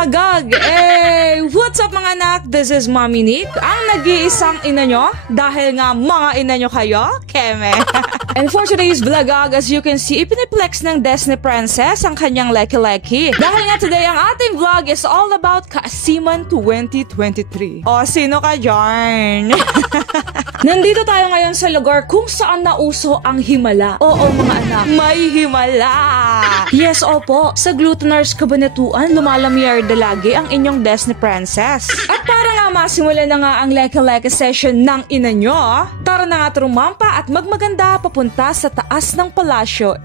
Blagag! What's up mga anak? This is Mommy Nick, ang nag-iisang ina nyo dahil nga mga ina nyo kayo, keme. And for today's Blagag, as you can see, ipiniplex ng Disney Princess ang kanyang leki-leki. Dahil nga today, ang ating vlog is all about Kaasiman 2023. O, sino ka dyan? Nandito tayo ngayon sa lugar kung saan nauso ang himala. Oo mga anak, may himala! Yes, opo, sa Glutonars Kabanatuan, lumalamyar lagi ang inyong Disney Princess. At para nga masimula na nga ang leki-leki session ng ina nyo, tara na nga trumampa at magmaganda papunta sa taas ng palasyo.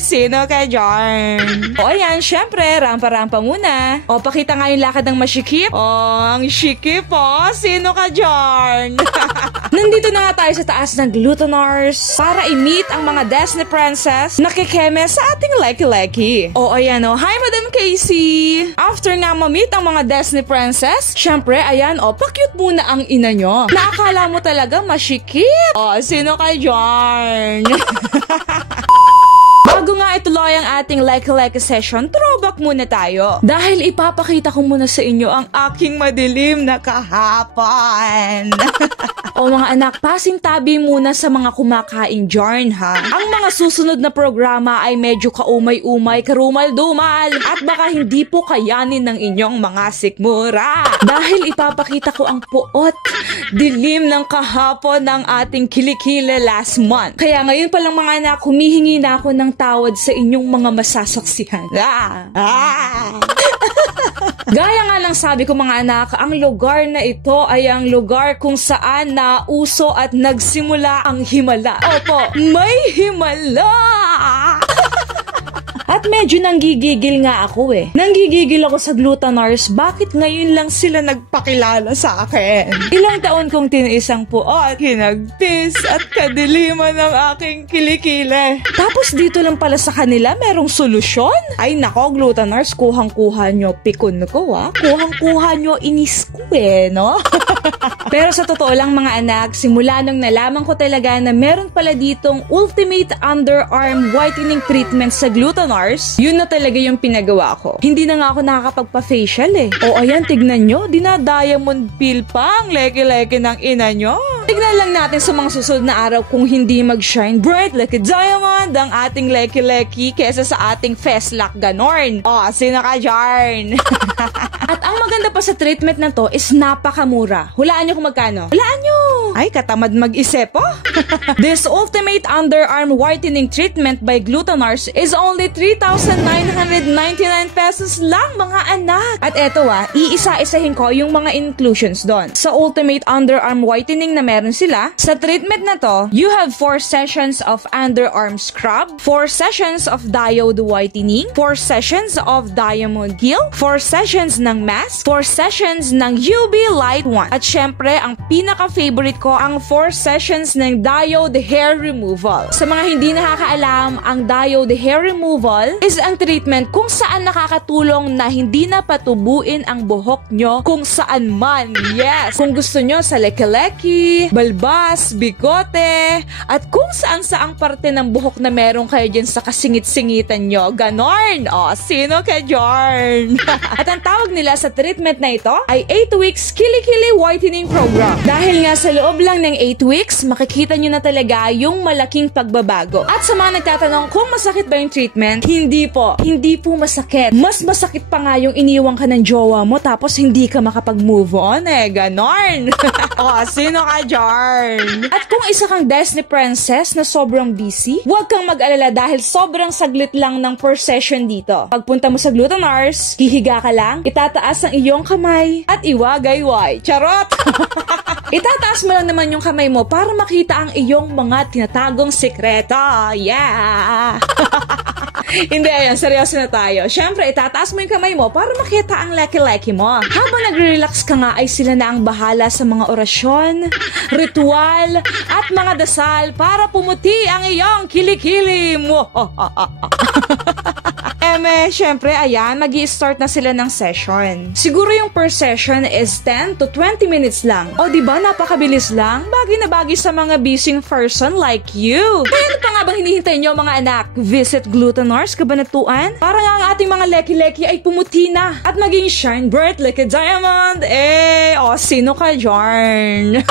Sino ka dyan? O ayan, syempre, rampa-rampa muna. O, pakita nga yung lakad ng masikip. O, ang sikip po. Sino ka dyan? Nandito na nga tayo sa taas ng Glutonars para i-meet ang mga Disney Princess na kikeme sa ating leki-leki. O, ayan o. Hi, Madam Casey! After nga ma-meet ang mga Disney Princess, syempre, ayan o, pa-cute muna ang ina nyo. Naakala mo talaga masikip. O, sino ka dyan? Bago nga ituloy ang ating leki-leki session, throwback muna tayo. Dahil ipapakita ko muna sa inyo ang aking madilim na kahapon. O mga anak, pasintabi muna sa mga kumakain dyan ha. Ang mga susunod na programa ay medyo kaumay-umay, karumal-dumal, at baka hindi po kayanin ng inyong mga sikmura. Dahil ipapakita ko ang puot, dilim ng kahapon ng ating kilikili last month. Kaya ngayon palang mga anak, humihingi na ako ng tawad sa inyong mga masasaksihan. Gaya nga lang sabi ko mga anak, ang lugar na ito ay ang lugar kung saan nauso at nagsimula ang himala. Opo, may himala! At medyo nanggigigil nga ako Nanggigigil ako sa Glutonars, bakit ngayon lang sila nagpakilala sa akin? Ilang taon kong tiniis ang puot, hinagpis at kadiliman ng aking kilikili. Tapos dito lang pala sa kanila merong solusyon? Ay nako Glutonars, kuhang-kuha nyo pikon ko Kuhang-kuha nyo inis ko no? Pero sa totoo lang mga anak, simula nung nalaman ko talaga na meron pala ditong ultimate underarm whitening treatment sa Glutonars, yun na talaga yung pinagawa ko. Hindi na nga ako nakakapagpa-facial O ayan, tignan nyo, dinadiamond peel pa ang leki-leki ng ina nyo. Tignan lang natin sa mga susunod na araw kung hindi mag-shine bright like a diamond ang ating leki-leki kesa sa ating face lock ganorn. O, sino ka dyan? At ang maganda pa sa treatment na to is napakamura. Hulaan nyo kung magkano? Hulaan nyo! Ay, katamad mag-isip This ultimate underarm whitening treatment by Glutonars is only 3,999 pesos lang mga anak. At eto iisa-isahin ko yung mga inclusions doon. Sa ultimate underarm whitening na meron sila, sa treatment na to, you have 4 sessions of underarm scrub, 4 sessions of diode whitening, 4 sessions of diamond peel, 4 sessions ng mask, 4 sessions ng UV light 1. At syempre, ang pinaka-favorite ko, ang 4 sessions ng diode hair removal. Sa mga hindi nakakaalam, ang diode hair removal is ang treatment kung saan nakakatulong na hindi na patubuin ang buhok nyo kung saan man. Yes! Kung gusto nyo sa leki-leki, balbas, bigote, at kung saan-saang parte ng buhok na meron kayo dyan sa kasingit-singitan nyo. Ganorn! O, sino ka dyan? At ang tawag nila sa treatment na ito ay 8 weeks kilikili whitening program. Dahil nga sa loob lang ng 8 weeks, makikita nyo na talaga yung malaking pagbabago. At sa mga nagtatanong kung masakit ba yung treatment, hindi po. Hindi po masakit. Mas masakit pa nga yung iniwan ka ng jowa mo tapos hindi ka makapag-move on ganorn. O, sino ka dyan? At kung isa kang Disney Princess na sobrang busy, huwag kang mag-alala dahil sobrang saglit lang ng per session dito. Pagpunta mo sa Glutonars, hihiga ka lang, itataas ang iyong kamay at iwagayway. Charot! Itataas mo lang naman yung kamay mo para makita ang iyong mga tinatagong sekreto. Yeah! Hindi, ayan, seryoso na tayo. Siyempre, itataas mo yung kamay mo para makita ang leki-leki mo. Habang nagre-relax ka nga ay sila na ang bahala sa mga orasyon, ritual, at mga dasal para pumuti ang iyong kilikili mo. syempre, ayan, magi-start na sila ng session. Siguro yung per session is 10 to 20 minutes lang. O diba, napakabilis lang? Bagay na bagay sa mga busy person like you. Kaya ano pa nga bang hinihintay nyo mga anak? Visit Glutenars Cabanatuan? Para nga ang ating mga leki-leki ay pumuti na at maging shine bright like a diamond. O sino ka, Jarn?